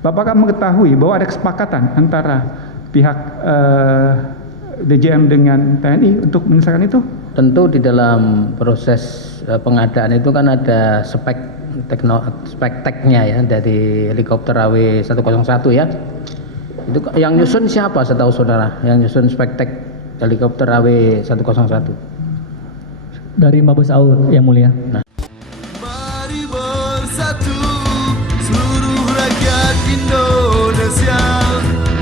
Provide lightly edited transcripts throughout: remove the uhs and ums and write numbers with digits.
Bapak kan mengetahui bahwa ada kesepakatan antara pihak DJM dengan TNI untuk menyelesaikan itu? Tentu di dalam proses pengadaan itu kan ada spek teknya ya dari helikopter AW101 ya. Itu yang nyusun siapa setahu saudara? Yang nyusun spek tek helikopter AW101? Dari Mabes AU yang mulia. Nah, Mari bersatu seluruh rakyat Indonesia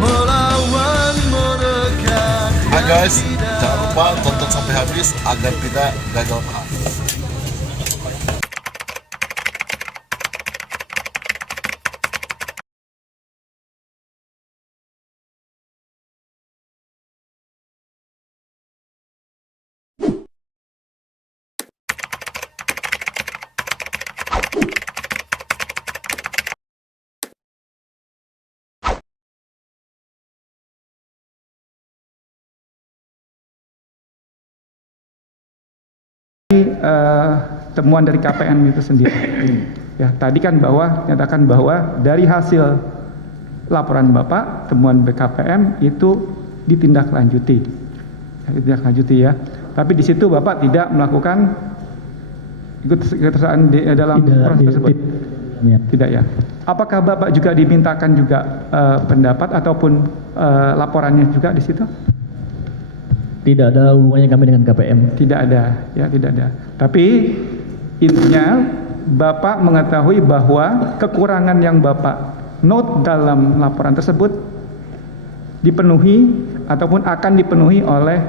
melawan mereka. Guys, jangan lupa tonton sampai habis agar tidak gagal paham. Temuan dari KPN itu sendiri. Ya, tadi kan nyatakan bahwa dari hasil laporan Bapak, temuan BKPM itu ditindaklanjuti. Ya. Tapi di situ Bapak tidak melakukan ikut-sertaan dalam proses tersebut. Tidak ya. Apakah Bapak juga dimintakan juga pendapat ataupun laporannya juga di situ? Tidak ada hubungannya kami dengan KPM. Tidak ada, ya tidak ada. Tapi intinya Bapak mengetahui bahwa kekurangan yang Bapak note dalam laporan tersebut dipenuhi ataupun akan dipenuhi oleh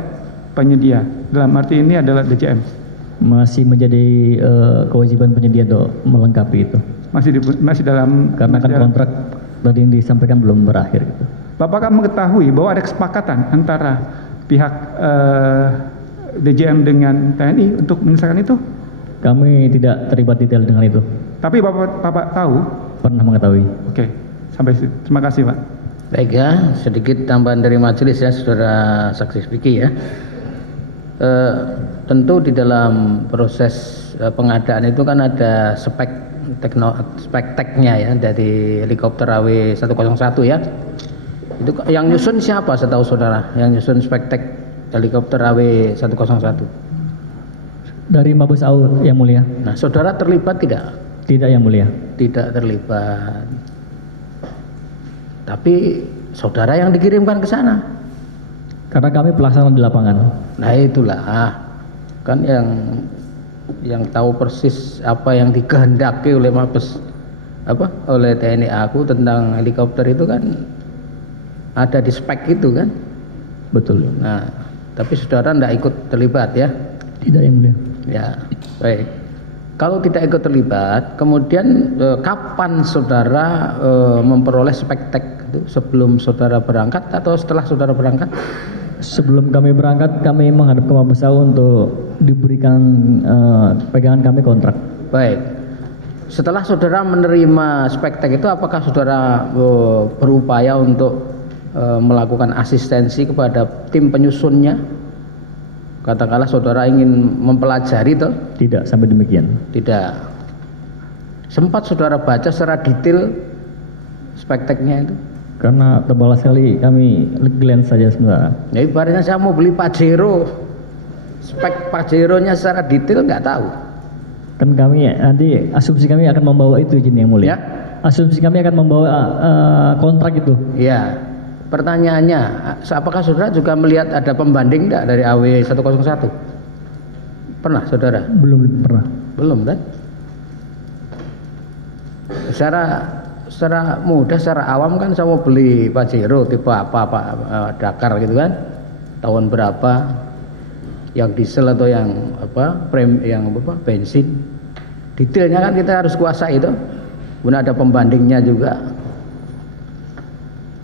penyedia. Dalam arti ini adalah DJM. Masih menjadi kewajiban penyedia untuk melengkapi itu. Masih dalam karena kan kontrak tadi yang disampaikan belum berakhir gitu. Bapak kan mengetahui bahwa ada kesepakatan antara pihak DJM dengan TNI untuk menyelesaikan itu? Kami tidak terlibat detail dengan itu. Tapi Bapak tahu? Pernah mengetahui. Oke, sampai situ. Terima kasih Pak. baik ya, sedikit tambahan dari majelis ya, saudara saksi Vicky ya. Tentu di dalam proses pengadaan itu kan ada spek teknya ya dari helikopter AW101 ya. Itu yang nyusun siapa setahu saudara? Yang nyusun spek tek helikopter AW101? Dari Mabes AU yang mulia. Nah, saudara terlibat tidak? Tidak yang mulia. Tidak terlibat. Tapi saudara yang dikirimkan ke sana. Karena kami pelaksana di lapangan. Nah itulah kan yang tahu persis apa yang dikehendaki oleh Mabes oleh TNI AU tentang helikopter itu kan ada di spek itu kan. Betul. Nah, tapi saudara tidak ikut terlibat ya? Tidak yang mulia. Ya, baik. Kalau tidak ikut terlibat, kemudian kapan saudara memperoleh spek tek itu? Sebelum saudara berangkat atau setelah saudara berangkat? Sebelum kami berangkat, kami menghadap ke Mabes AU untuk diberikan pegangan kami kontrak. Baik. Setelah saudara menerima spek tek itu, apakah saudara berupaya untuk melakukan asistensi kepada tim penyusunnya? Katakanlah saudara ingin mempelajari toh? Tidak sampai demikian. Tidak. Sempat saudara baca secara detail spek teknya itu? Karena tebal sekali, kami glance saja sebentar. Ya ibaratnya saya mau beli Pajero, spek Pajeronya secara detail nggak tahu. Kan kami nanti asumsi kami akan membawa itu izin yang mulia. Ya? Asumsi kami akan membawa kontrak itu. Ya. Pertanyaannya, apakah saudara juga melihat ada pembanding enggak dari AW101? Pernah saudara? Belum pernah. Belum kan? Secara mudah, secara awam kan saya mau beli Pajero tipe apa Dakar gitu kan, tahun berapa, yang diesel atau yang bensin, detailnya kan kita harus kuasai itu. Kemudian ada pembandingnya juga.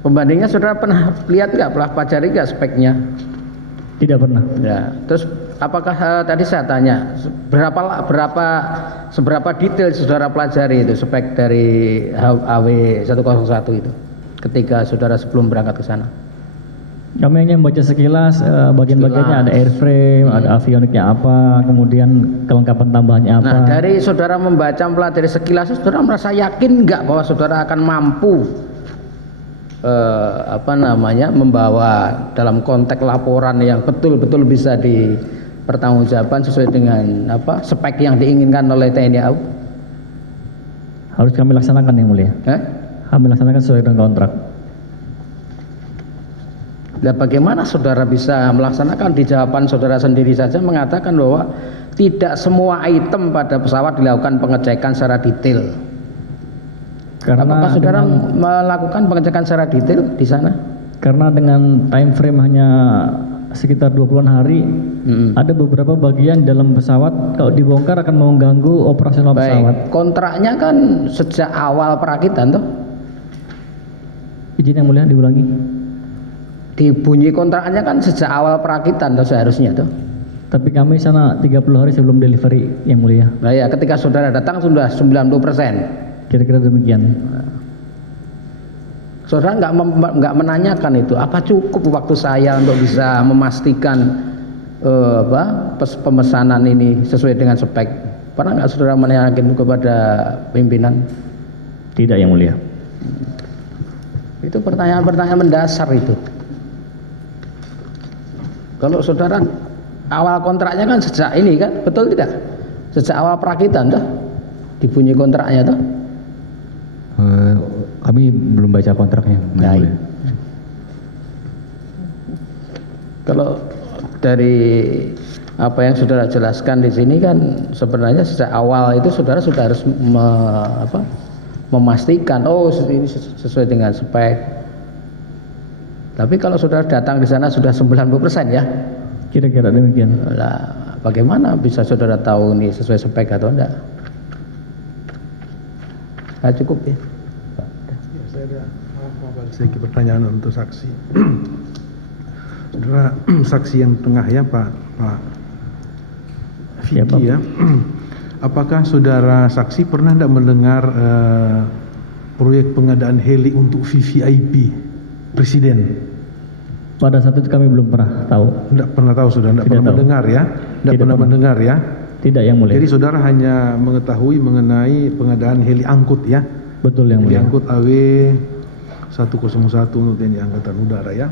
Pembandingnya saudara pernah lihat nggak, pernah pelajari nggak speknya? Tidak pernah. Ya, terus apakah tadi saya tanya seberapa detail saudara pelajari itu spek dari AW101 itu ketika saudara sebelum berangkat ke sana? Kami hanya membaca sekilas bagian-bagiannya, ada airframe, ada avioniknya apa, kemudian kelengkapan tambahannya apa. Nah, dari saudara membaca mempelajari sekilas, saudara merasa yakin nggak bahwa saudara akan mampu membawa dalam konteks laporan yang betul-betul bisa dipertanggungjawabkan sesuai dengan spek yang diinginkan oleh TNI AU? Harus kami laksanakan yang mulia. Kami laksanakan sesuai dengan kontrak. Nah, bagaimana saudara bisa melaksanakan? Di jawaban saudara sendiri saja mengatakan bahwa tidak semua item pada pesawat dilakukan pengecekan secara detail. Apakah saudara melakukan pengecekan secara detail di sana? Karena dengan time frame hanya sekitar 20-an hari, ada beberapa bagian dalam pesawat kalau dibongkar akan mengganggu operasional pesawat. Kontraknya kan sejak awal perakitan toh? Izin yang mulia diulangi. Dibunyi kontraknya kan sejak awal perakitan toh seharusnya toh. Tapi kami sana 30 hari sebelum delivery yang mulia. Nah ya, ketika saudara datang sudah 90%. Kira-kira demikian. Saudara nggak menanyakan itu, apa cukup waktu saya untuk bisa memastikan pemesanan ini sesuai dengan spek? Pernah nggak saudara menanyakan kepada pimpinan? Tidak yang mulia. Itu pertanyaan-pertanyaan mendasar itu. Kalau saudara awal kontraknya kan sejak ini kan, betul tidak? Sejak awal perakitan toh? Dibunyi kontraknya toh? Kami belum baca kontraknya. Kalau dari apa yang saudara jelaskan di sini kan sebenarnya sejak awal itu saudara sudah harus memastikan ini sesuai dengan spek. Tapi kalau saudara datang di sana sudah 90% ya? Kira-kira demikian. Lah, bagaimana bisa saudara tahu ini sesuai spek atau enggak? Nah, cukup ya. Saya ada sedikit pertanyaan untuk saksi. Saudara saksi yang tengah ya Pak Vicky ya. Apakah saudara saksi pernah tidak mendengar proyek pengadaan heli untuk VVIP Presiden? Pada saat itu kami belum pernah tahu. Tidak pernah tahu sudah, tidak pernah mendengar ya? Tidak pernah mendengar ya? Tidak yang mulia. Jadi saudara hanya mengetahui mengenai pengadaan heli angkut ya? Betul yang Heli mulia. angkut AW 101 untuk TNI Angkatan Udara ya.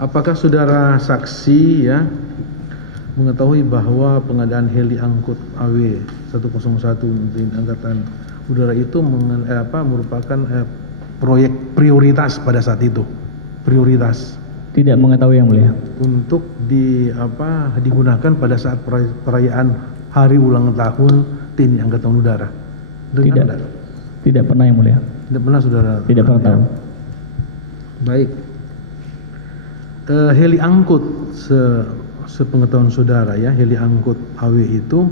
Apakah saudara saksi ya mengetahui bahwa pengadaan heli angkut AW 101 untuk TNI Angkatan Udara itu merupakan proyek prioritas pada saat itu? Prioritas. Tidak mengetahui yang mulia. Untuk digunakan pada saat perayaan hari ulang tahun TNI Angkatan Udara. Tidak. Tidak pernah yang mulia. Tidak pernah saudara. Tidak pernah tahu. Baik. Heli angkut sepengetahuan saudara ya, heli angkut AW itu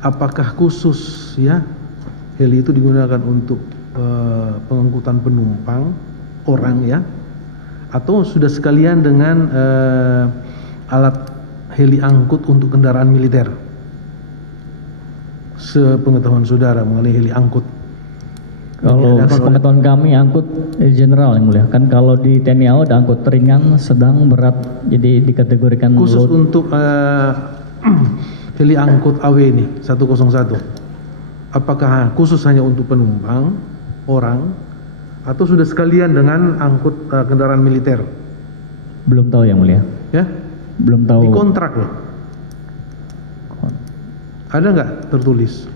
apakah khusus ya? Heli itu digunakan untuk pengangkutan penumpang orang ya, atau sudah sekalian dengan alat heli angkut untuk kendaraan militer? Sepengetahuan saudara mengenai heli angkut. Kalau sepengetahuan kami angkut general yang mulia. Kan kalau di TNI AU ada angkut ringan, sedang, berat. Jadi dikategorikan Khusus load. untuk heli angkut AW ini 101. Apakah khusus hanya untuk penumpang orang atau sudah sekalian dengan angkut kendaraan militer? Belum tahu yang mulia. Ya? Belum tahu. Di kontrak loh. Ada nggak tertulis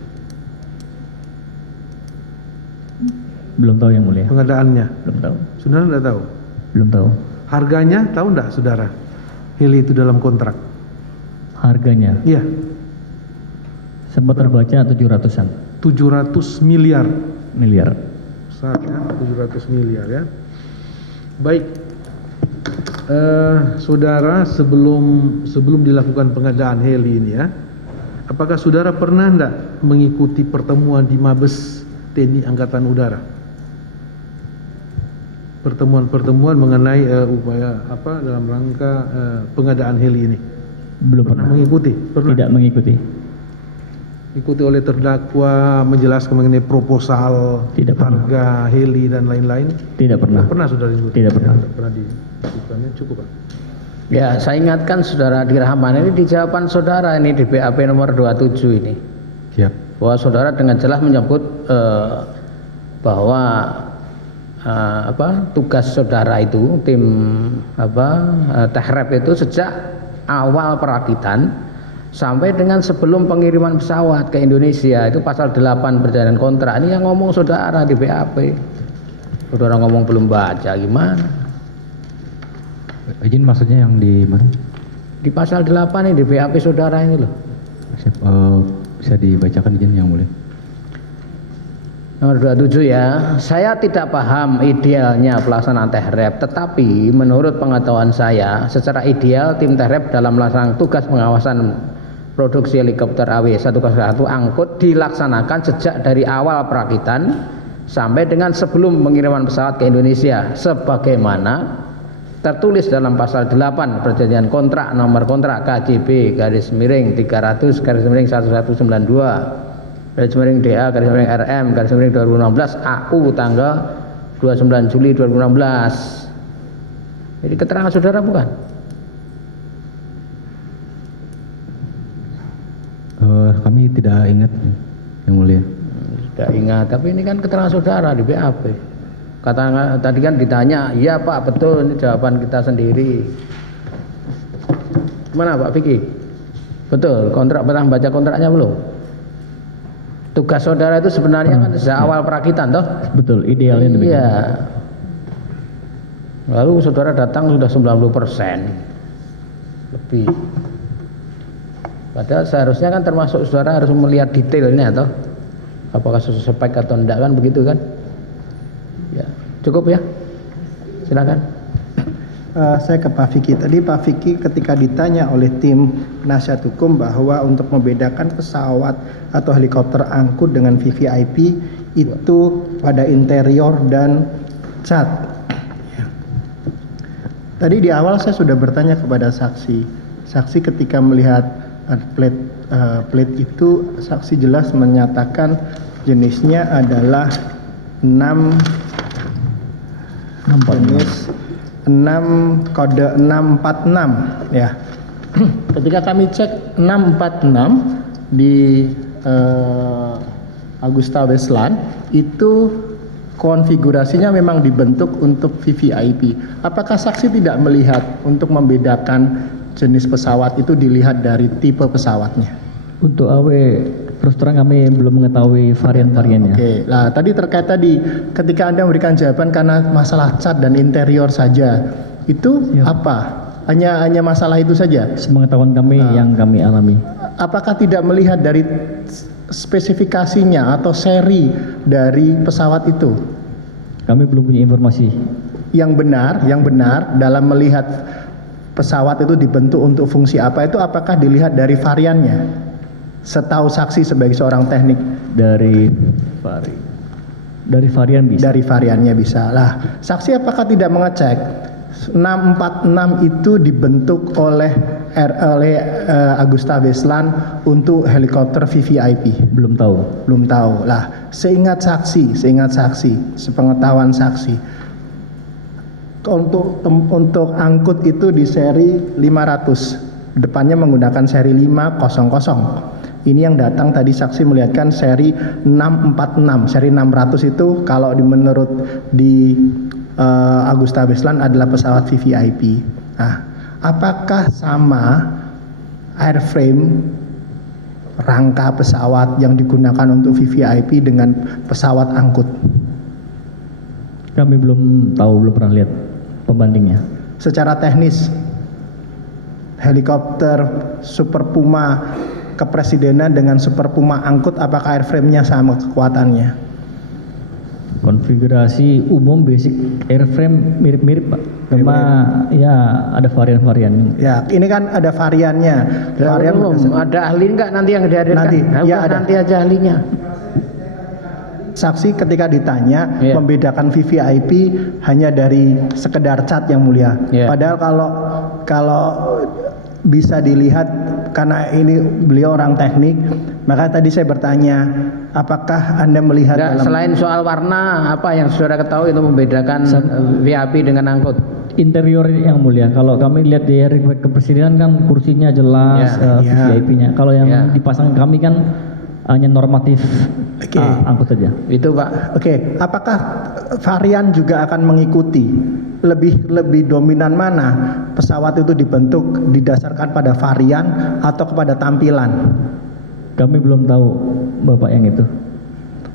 Belum tahu yang mulia. pengadaannya? Belum tahu. Saudara nggak tahu? Belum tahu. Harganya tahu nggak saudara? Heli itu dalam kontrak? Harganya Iya, sempat terbaca 700-an 700 miliar. miliar. Besar ya, 700 miliar ya. Baik, saudara sebelum dilakukan pengadaan heli ini ya, apakah saudara pernah enggak mengikuti pertemuan di Mabes TNI Angkatan Udara? Pertemuan-pertemuan mengenai upaya dalam rangka pengadaan heli ini. Belum Pernah pernah. mengikuti? Pernah? Tidak mengikuti. Ikuti oleh terdakwa menjelaskan mengenai proposal, Tidak pernah. harga heli dan lain-lain? Tidak pernah. Pernah saudara ikuti? Tidak pernah. Tidak pernah dilakukannya, cukup Pak. Ya, saya ingatkan saudara Dirahman ini di jawaban saudara ini di BAP nomor 27 ini. Siap. Bahwa saudara dengan jelas menyebut bahwa tugas saudara itu tim Tehrep itu sejak awal perakitan sampai dengan sebelum pengiriman pesawat ke Indonesia, itu pasal 8 perjanjian kontrak. Ini yang ngomong saudara di BAP. Saudara ngomong belum baca, gimana? Izin maksudnya yang di mana? Di pasal 8 ini di BAP saudara ini loh. Siap, bisa dibacakan izin yang mulia. Nomor 27 ya, saya tidak paham idealnya pelaksanaan Tehrep, tetapi menurut pengetahuan saya, secara ideal tim Tehrep dalam melaksanakan tugas pengawasan produksi helikopter AW101 angkut dilaksanakan sejak dari awal perakitan sampai dengan sebelum pengiriman pesawat ke Indonesia, sebagaimana tertulis dalam pasal 8 perjanjian kontrak nomor kontrak KJB /1192 DA RM 2016 AU tanggal 29 Juli 2016. Jadi keterangan saudara bukan? Kami tidak ingat yang mulia. Tidak ingat, tapi ini kan keterangan saudara di BAP. Kata tadi kan ditanya, iya Pak betul, ini jawaban kita sendiri. Mana Pak Vicky? Betul, kontrak pernah baca kontraknya belum? Tugas saudara itu sebenarnya kan sejak awal perakitan toh? Betul, idealnya demikian. Iya. Lalu saudara datang sudah 90% lebih. Padahal seharusnya kan termasuk saudara harus melihat detailnya toh. Apakah sesuai spek atau enggak kan begitu kan? Ya, cukup ya. Silakan. Saya ke Pak Vicky. Tadi Pak Vicky ketika ditanya oleh tim penasihat hukum bahwa untuk membedakan pesawat atau helikopter angkut dengan VVIP itu pada interior dan cat. Tadi di awal saya sudah bertanya kepada saksi. Saksi ketika melihat plate itu, saksi jelas menyatakan jenisnya adalah 6 kode 646 ya. Ketika kami cek 646 di Agusta Westland itu konfigurasinya memang dibentuk untuk VVIP. Apakah saksi tidak melihat untuk membedakan jenis pesawat itu dilihat dari tipe pesawatnya? Untuk AW terus terang kami belum mengetahui varian-variannya. Oke, nah tadi terkait tadi ketika Anda memberikan jawaban karena masalah cat dan interior saja, itu apa? Hanya masalah itu saja? Sepengetahuan kami yang kami alami. Apakah tidak melihat dari spesifikasinya atau seri dari pesawat itu? Kami belum punya informasi. Yang benar dalam melihat pesawat itu dibentuk untuk fungsi apa itu, apakah dilihat dari variannya? Setahu saksi sebagai seorang teknik. Dari varian bisa. Dari variannya bisa. Lah, saksi apakah tidak mengecek 646 itu dibentuk oleh Agusta Westland untuk helikopter VVIP? Belum tahu. Belum tahu. Lah, seingat saksi, sepengetahuan saksi, untuk angkut itu di seri 500, depannya menggunakan seri 500. Ini yang datang tadi saksi melihatkan seri 646. Seri 600 itu kalau menurut di Agusta Westland adalah pesawat VVIP. Nah, apakah sama airframe rangka pesawat yang digunakan untuk VVIP dengan pesawat angkut? Kami belum tahu, belum pernah lihat pembandingnya. Secara teknis, helikopter Super Puma kepresidenan dengan Super Puma angkut, apakah airframe-nya sama kekuatannya? Konfigurasi umum basic airframe mirip-mirip Pak. Cuma ya ada varian-varian. Ya, ini kan ada variannya. Ada ahli enggak nanti yang dihadirkan? Nanti aja ahlinya. Saksi ketika ditanya membedakan VVIP hanya dari sekedar cat yang mulia. Padahal kalau bisa dilihat, karena ini beliau orang teknik, maka tadi saya bertanya, apakah Anda melihat selain soal warna, apa yang saudara ketahui itu membedakan VIP dengan angkut? Interior yang mulia. Kalau kami lihat di hari kepresidenan kan kursinya jelas, VIP-nya. Kalau yang dipasang kami kan hanya normatif angkut saja. Itu Pak. Oke, apakah varian juga akan mengikuti? Lebih dominan mana pesawat itu dibentuk didasarkan pada varian atau kepada tampilan? Kami belum tahu Bapak yang itu.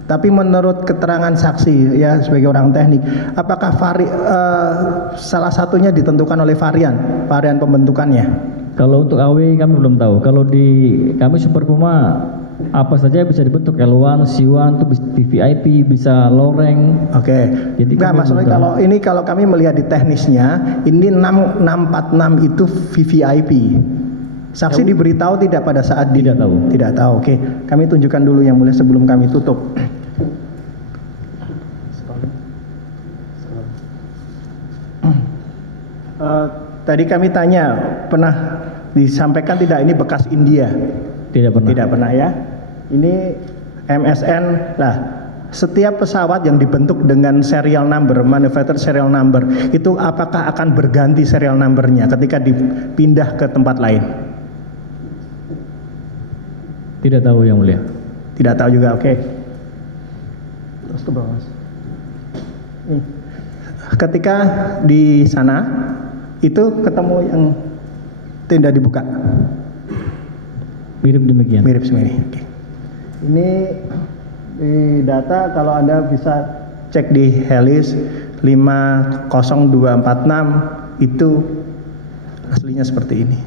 Tapi menurut keterangan saksi ya sebagai orang teknik, apakah salah satunya ditentukan oleh varian pembentukannya? Kalau untuk AW kami belum tahu. Kalau di kami Super Puma apa saja bisa dibentuk, L1, C1 itu bisa VVIP, bisa loreng. Oke. Jadi Enggak, kami maksudnya belum kalau kami melihat di teknisnya, ini 646 itu VVIP. Saksi diberitahu tidak pada saat Tidak tahu. Tidak tahu. Oke. Kami tunjukkan dulu yang mulia sebelum kami tutup. Tadi kami tanya, pernah disampaikan tidak ini bekas India? Tidak pernah. Tidak pernah ya. Ini MSN lah. Setiap pesawat yang dibentuk dengan serial number, manufacturer serial number, itu apakah akan berganti serial numbernya ketika dipindah ke tempat lain? Tidak tahu yang mulia. Tidak tahu juga, oke. Terus ke bawah. Mas. Nih. Ketika di sana itu ketemu yang tenda dibuka. Mirip demikian. Mirip seperti ini. Oke. Ini di data kalau Anda bisa cek di Helis 50246 itu aslinya seperti ini.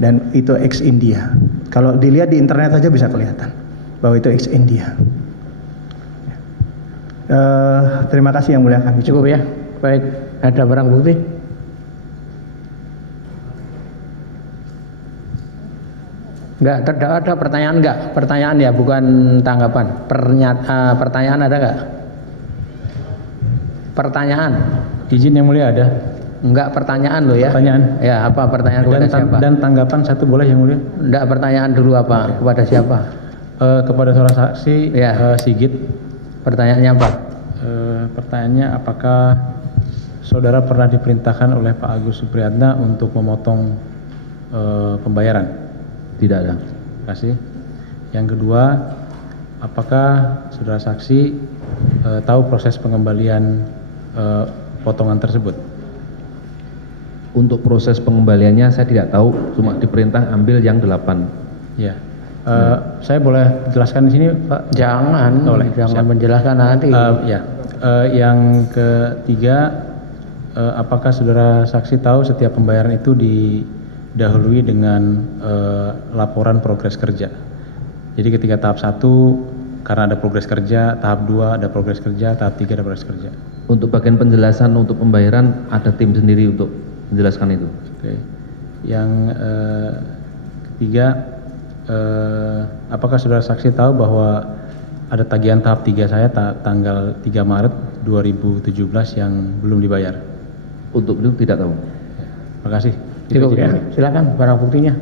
Dan itu ex India. Kalau dilihat di internet saja bisa kelihatan bahwa itu ex India. Terima kasih yang mulia, kami Cukup ya. Baik, ada barang bukti? Enggak, ada pertanyaan enggak? Pertanyaan ya, bukan tanggapan. Pertanyaan ada enggak? Pertanyaan. Izin yang mulia ada. Enggak, pertanyaan loh ya. Pertanyaan. Ya, apa pertanyaan kepada siapa? Dan tanggapan satu boleh yang mulia. Enggak, pertanyaan dulu apa? Kepada siapa? Kepada seorang saksi Ya. Sigit. Pertanyaannya apa? Pertanyaannya, apakah saudara pernah diperintahkan oleh Pak Agus Supriyatna untuk memotong pembayaran? Tidak ada. Terima kasih. Yang kedua, apakah saudara saksi tahu proses pengembalian potongan tersebut? Untuk proses pengembaliannya saya tidak tahu, cuma diperintah ambil yang 8. Ya. Saya boleh jelaskan di sini, Pak? Jangan, Boleh, jangan siap. menjelaskan nanti. Yang ketiga, apakah saudara saksi tahu setiap pembayaran itu didahului dengan laporan progres kerja? Jadi ketika tahap 1 karena ada progres kerja, tahap 2 ada progres kerja, tahap 3 ada progres kerja. Untuk bagian penjelasan untuk pembayaran ada tim sendiri untuk menjelaskan itu. Oke. Yang ketiga, apakah saudara saksi tahu bahwa ada tagihan tahap 3 saya tanggal 3 Maret 2017 yang belum dibayar? Untuk itu tidak tahu. Terima kasih. Cukup ya. Silakan barang buktinya.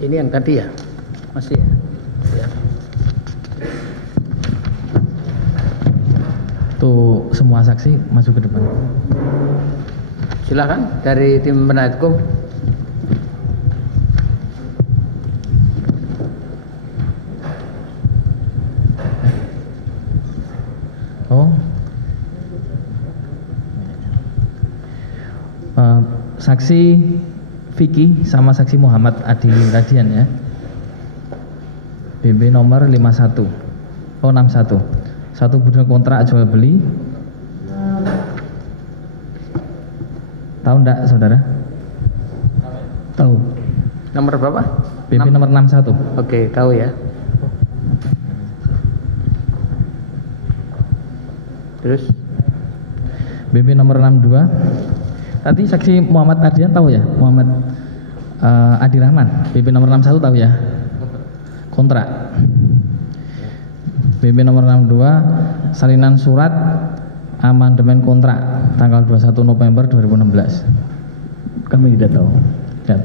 Ini yang tadi ya? Masih ya? Ya. Tuh semua saksi masuk ke depan. Silakan dari tim penasihat hukum. Oh. Saksi Vicky sama saksi Muhammad Adi Radian ya. BB nomor 61. Oh 61. Satu bulan kontrak jual beli. Tahu enggak saudara? Tahu. Nomor berapa? BB nomor 61. Oke, tahu ya. Terus? BB nomor 62. Tadi saksi Muhammad Ardian tahu ya? Muhammad Adi Rahman. BB nomor 61 tahu ya? Kontrak. BB nomor 62 salinan surat amandemen kontrak tanggal 21 November 2016. Kami tidak tahu. Ya.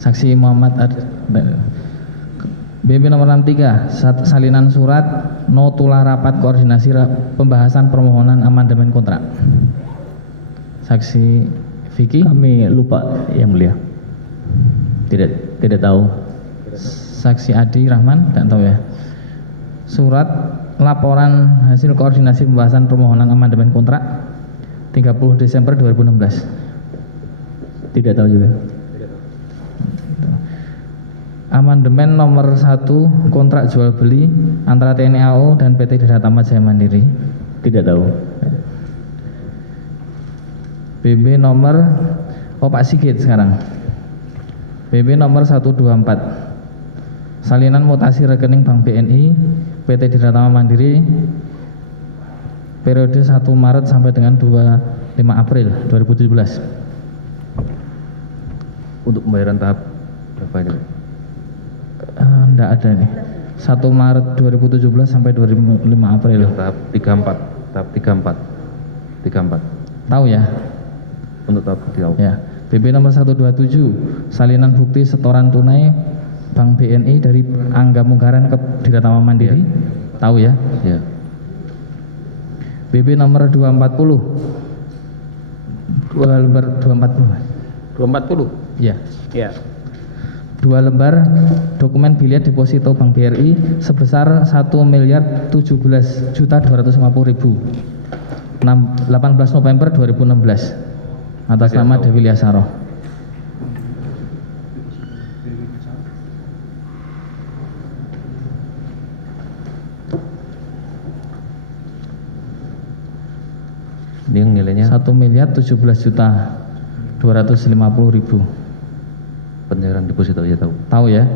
Saksi Muhammad BP nomor 63, salinan surat notula rapat koordinasi pembahasan permohonan amandemen kontrak. Saksi Vicky? Kami lupa, yang mulia. Tidak tahu. Saksi Adi Rahman? Tidak tahu ya. Surat laporan hasil koordinasi pembahasan permohonan amandemen kontrak 30 Desember 2016. Tidak tahu juga. Amandemen nomor 1 kontrak jual beli antara TNI AO dan PT Diratama Jaya Mandiri. Tidak tahu. BB nomor Pak Sigit sekarang. BB nomor 124. Salinan mutasi rekening Bank BNI PT Diratama Mandiri periode 1 Maret sampai dengan 25 April 2017. Untuk pembayaran tahap berapa ini? Enggak ada nih. 1 Maret 2017 sampai 25 April. Tahap 34. Tahu ya? Untuk tahap tahu. Ya. BB nomor 127, salinan bukti setoran tunai Bank BNI dari Angga Munggaran ke Diratama Mandiri. Tahu ya? Ya. BB nomor 240. 2 lembar 240. 240. Ya. Ya. 2 lembar dokumen biliet deposito Bank BRI sebesar 1.017.250.000 18 November 2016 atas nama Dewi Liasaro. Ini yang nilainya 1.017.250.000. pencairan deposito ya tahu. Tahu ya?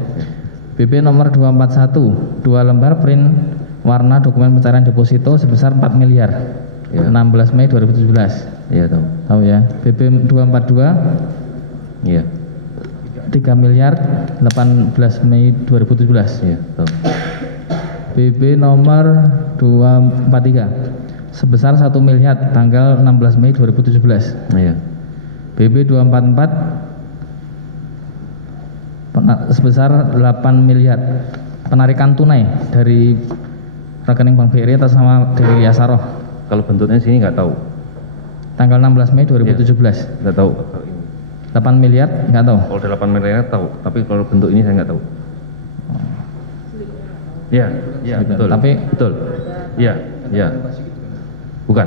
BB nomor 241, 2 lembar print warna dokumen pencairan deposito sebesar 4 miliar. Ya. 16 Mei 2017. Iya tahu. Tahu ya? BB 242, Iya. 3 miliar 18 Mei 2017. Iya tahu. BB nomor 243 sebesar 1 miliar tanggal 16 Mei 2017. Iya. BB 244 sebesar 8 miliar penarikan tunai dari rekening Bank BRI atas nama Dewi Liasaro Kalau bentuknya sini nggak tahu. tanggal 16 Mei 2017. Nggak tahu. 8 miliar nggak tahu. Kalau ada 8 miliar tahu, tapi kalau bentuk ini saya nggak tahu. Iya, iya betul. Tapi betul. Iya, iya. Bukan.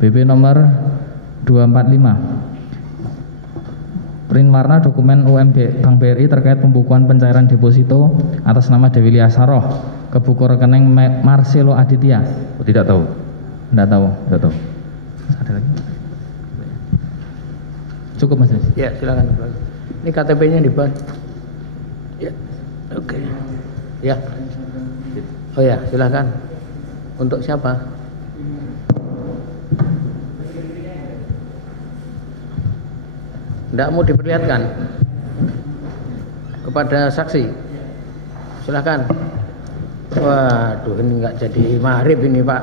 BB nomor 245 print warna dokumen UMB Bank BRI terkait pembukuan pencairan deposito atas nama Dewi Liasaro ke buku rekening Marcelo Aditya. Oh, tidak tahu. Tidak tahu. Tidak tahu. Ada lagi? Cukup Mas. Ya, silakan. Ini KTP-nya di bawah. Ya. Oke. Ya. Oh ya, silakan. Untuk siapa? Tidak mau diperlihatkan kepada saksi. Silakan. Waduh, ini nggak jadi maghrib ini Pak.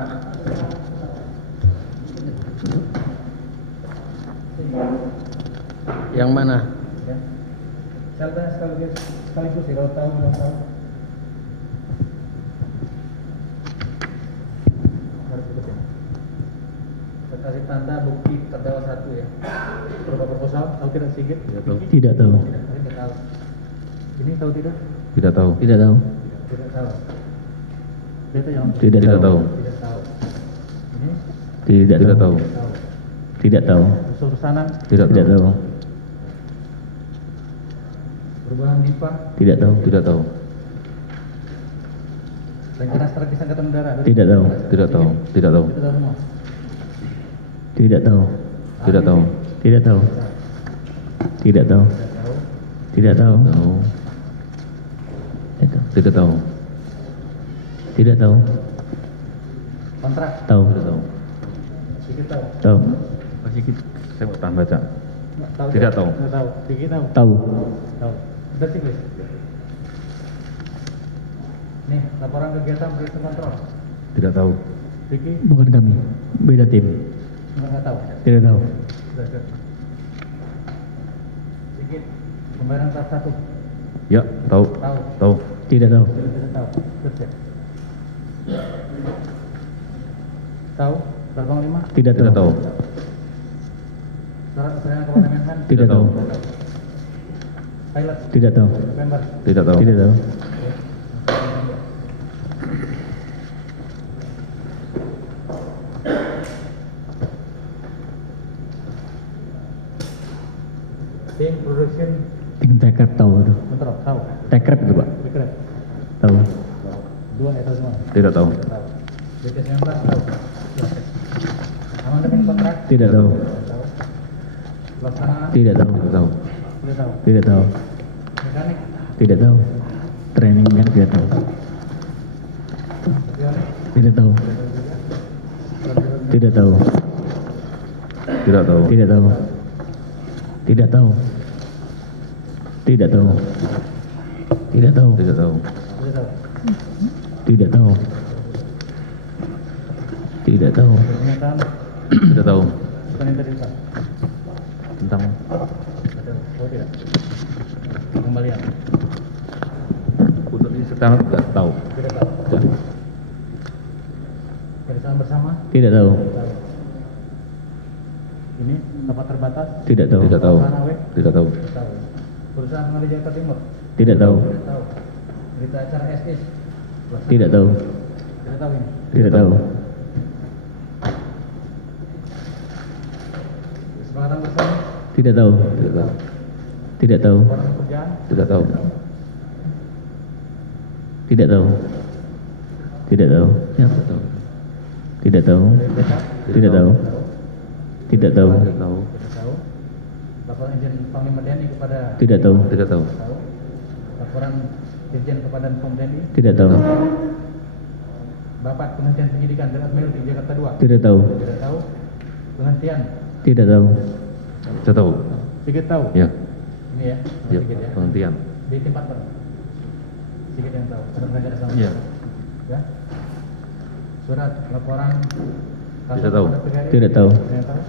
Yang mana? Sekaligus ya, kalau tahu. Kasih tanda bukti terdakwa 1 ya. Berupa proposal, tahu tidak Sigit? Tidak tahu. Tidak tahu. Tidak tahu. Ini tahu tidak? Tidak tahu. Tidak tahu. Tidak tahu. Itu yang Tidak Tidak tahu. tidak tahu. Ini Tidak Tidak tahu. tahu. Tidak tahu. Usul pesanan Tidak Tidak tahu. tahu. perubahan DIPA Tidak tahu. Tidak tahu. rencana strategi angkatan udara. Tidak tahu. Tidak tahu. Tidak tahu. Kita tahu semua. Tidak tahu. Tidak tahu. Tidak tahu. Tidak tahu. Tidak tahu. Tahu. Itu. Tidak tahu. Tidak tahu. Kontrak. Tahu. Tidak tahu. Dikit tahu. Tahu. Masih gitu. Saya mau tambah baca. Tahu. Tidak tahu. Tidak tahu. Dikit tahu. Tahu. Tahu. Sudah sih guys. Nih laporan kegiatan perizinan kontrol. Tidak tahu. Dikit Bukan kami. Beda tim. nggak tahu. Tidak tahu. Sudah. Dikit pembayaran tahap 1. Ya, tahu. Tahu. Tidak tahu. Tahu? Gerbang 5? Tidak Tidak tahu. Surat keterangan kepada Menhan? Tidak tahu. Pilot? Tidak tahu. Member? Tidak tahu. Tidak tahu. Tim Production Tim Tekrep tahu itu. Control? Tahu? Tekrep itu Pak. Decrep? Tahu. 2 ya tahu semua? Tidak tahu. Tahu. BPS 19 tahu? Amandemen kontrak? Tidak tahu. Tahu. Pelaksanaan? Tidak tahu. Tidak tahu. Sudah tahu. Tidak tahu. Mekanik? Tidak tahu. Training kan tidak tahu. Avionik? Tidak tahu. Tidak tahu. Tidak tahu. Tidak tahu. Tidak tahu. Tidak tahu. Tidak tahu. Tidak tahu. Sudah tahu. Tidak tahu. Tidak tahu. Pernyataan? Tidak tahu. Bukan integritas? Tentang Tahu tidak? Pengembalian? untuk ini sekarang tidak tahu. Tidak tahu. Tidak. Kerjasama bersama? Tidak tahu. Tahu. Ini tempat terbatas? Tidak tahu. Tidak tahu. Pelaksanaan AW? Tidak tahu. Tahu. Perusahaan Pengadaan Jakarta Timur? Tidak tahu. Tidak tahu. Berita acara SIS? Tidak tahu. Tidak tahu ini. Tidak tahu. Kesepakatan bersama? Tidak tahu. Tidak tahu. Tidak tahu. Orang pekerjaan? Tidak tahu. Tidak tahu. Tidak tahu. Ya. Tidak tahu. BPK? Tidak tahu. Tidak tahu. Tidak tahu. Tidak tahu. Laporan izin Panglima TNI kepada? Tidak tahu. Tidak tahu. Tahu. Laporan Dirjen kepada Pom TNI? Tidak tahu. Bapak Penghentian Penyidikan dan Admil di Jakarta 2? Tidak tahu. Tidak tahu. Penghentian? Tidak tahu. Tidak tahu. Sigit tahu? Ya. Ini ya? Ya. Sigit ya? Penghentian. Di tempat Pak? Sigit yang tahu. Ada belajar sama? Ya. Ya? Surat laporan Tidak tahu. kepada PGRI? Tidak tahu. Tidak tahu.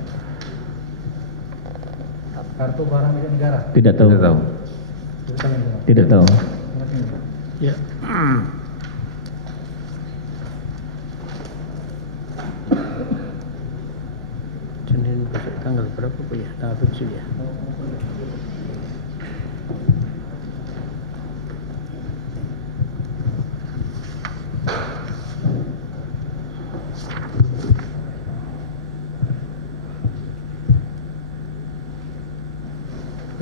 Kartu barang milik negara? Tidak tahu. Tidak tahu. Tidak tahu ini semua. Tidak tahu. Terima kasih. Ya. Senin besok tanggal berapa Bu ya? Tanggal 7 ya?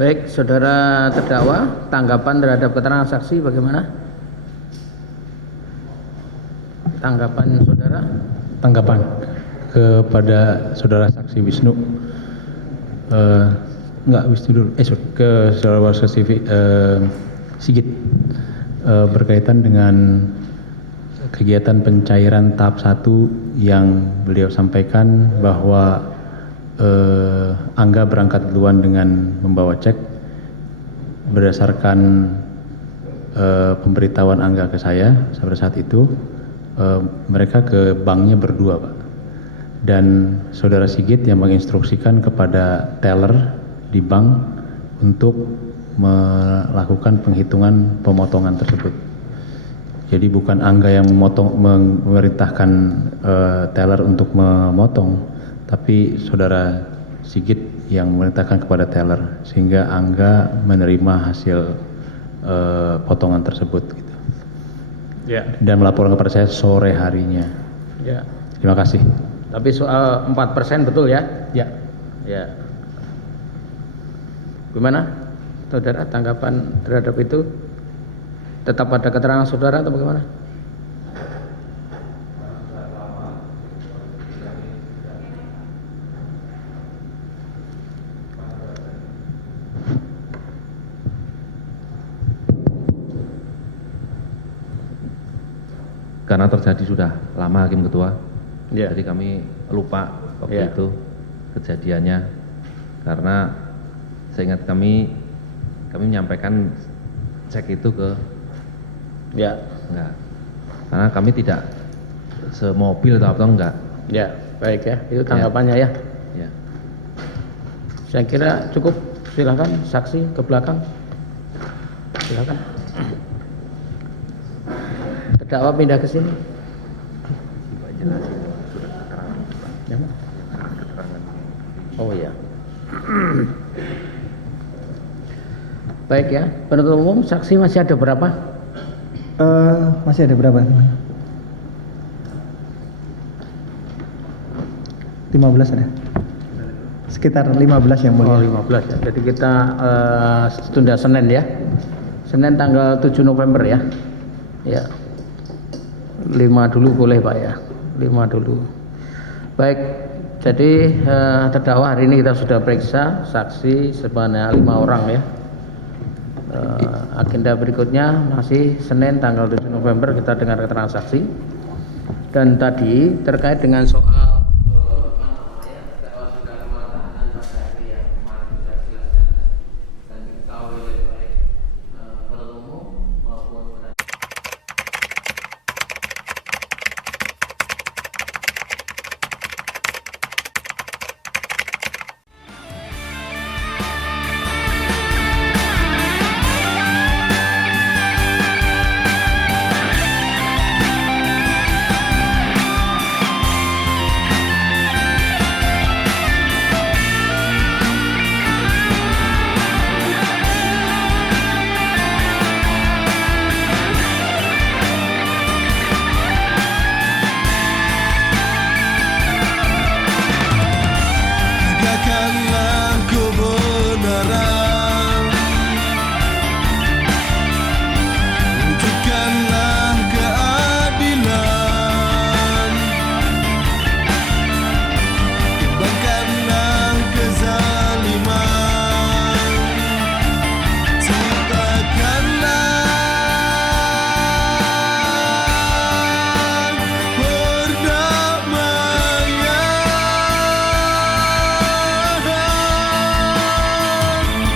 Baik, saudara terdakwa, tanggapan terhadap keterangan saksi bagaimana? Tanggapan saudara? Tanggapan kepada saudara saksi Wisnu, enggak Wisnu dulu, sorry, ke saudara saksi Sigit, berkaitan dengan kegiatan pencairan tahap 1 yang beliau sampaikan bahwa Angga berangkat duluan dengan membawa cek berdasarkan pemberitahuan Angga ke saya pada saat itu. Mereka ke banknya berdua Pak, dan saudara Sigit yang menginstruksikan kepada teller di bank untuk melakukan penghitungan pemotongan tersebut. Jadi bukan Angga yang memerintahkan teller untuk memotong, tapi saudara Sigit yang memerintahkan kepada teller, sehingga Angga menerima hasil potongan tersebut gitu. Ya. Dan melaporkan kepada saya sore harinya. Ya. Terima kasih. Tapi soal 4% betul ya? Ya. Ya. Gimana, saudara, tanggapan terhadap itu? Tetap pada keterangan saudara atau bagaimana? Karena terjadi sudah lama Hakim Ketua. Ya. Jadi kami lupa waktu Ya. itu kejadiannya. Karena seingat kami menyampaikan cek itu ke Ya. enggak. Karena kami tidak semobil atau enggak. Ya, baik ya. Itu tanggapannya ya. Ya. Saya kira cukup. Silakan saksi ke belakang. Silakan. Terdakwa pindah ke sini. Ya, Pak. Oh ya. Baik ya, penuntut umum saksi masih ada berapa? Masih ada berapa? 15 ada. Sekitar 15 yang Oh, mulia. 15 ya. Jadi kita tunda Senin ya. Senin tanggal 7 November ya. Ya. 5 dulu boleh Pak ya. 5 dulu. Baik. Jadi terdakwa hari ini kita sudah periksa saksi sebanyak 5 orang ya. Agenda berikutnya masih Senin tanggal 7 November kita dengar keterangan saksi. Dan tadi terkait dengan soal tegakkanlah kebenaran, wujudkanlah keadilan, timbangkanlah kezaliman, ciptakanlah perdamaian.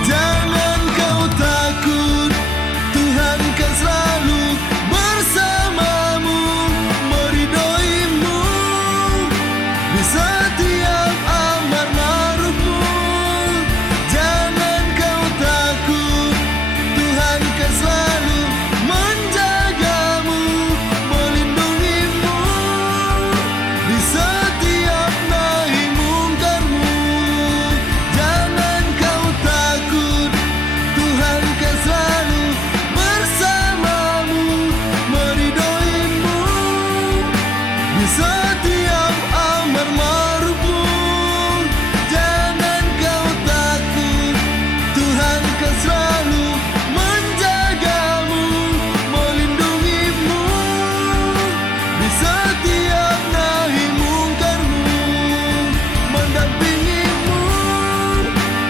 Jangan kau takut, Tuhan kan selalu bersamamu, meridhoimu di setiap amar ma'rufmu. Jangan kau takut, Tuhan kan selalu menjagamu, melindungimu di setiap nahi mungkarmu. Jangan kau takut, Tuhan kan selalu bersamamu, meridhoimu di setiap amar ma'rufmu. Jangan kau takut, Tuhan kan selalu menjagamu, melindungimu di setiap nahi mungkarmu, mendampingimu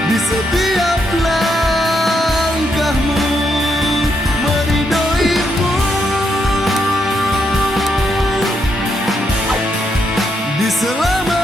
di setiap langkahmu, meridhoimu di selama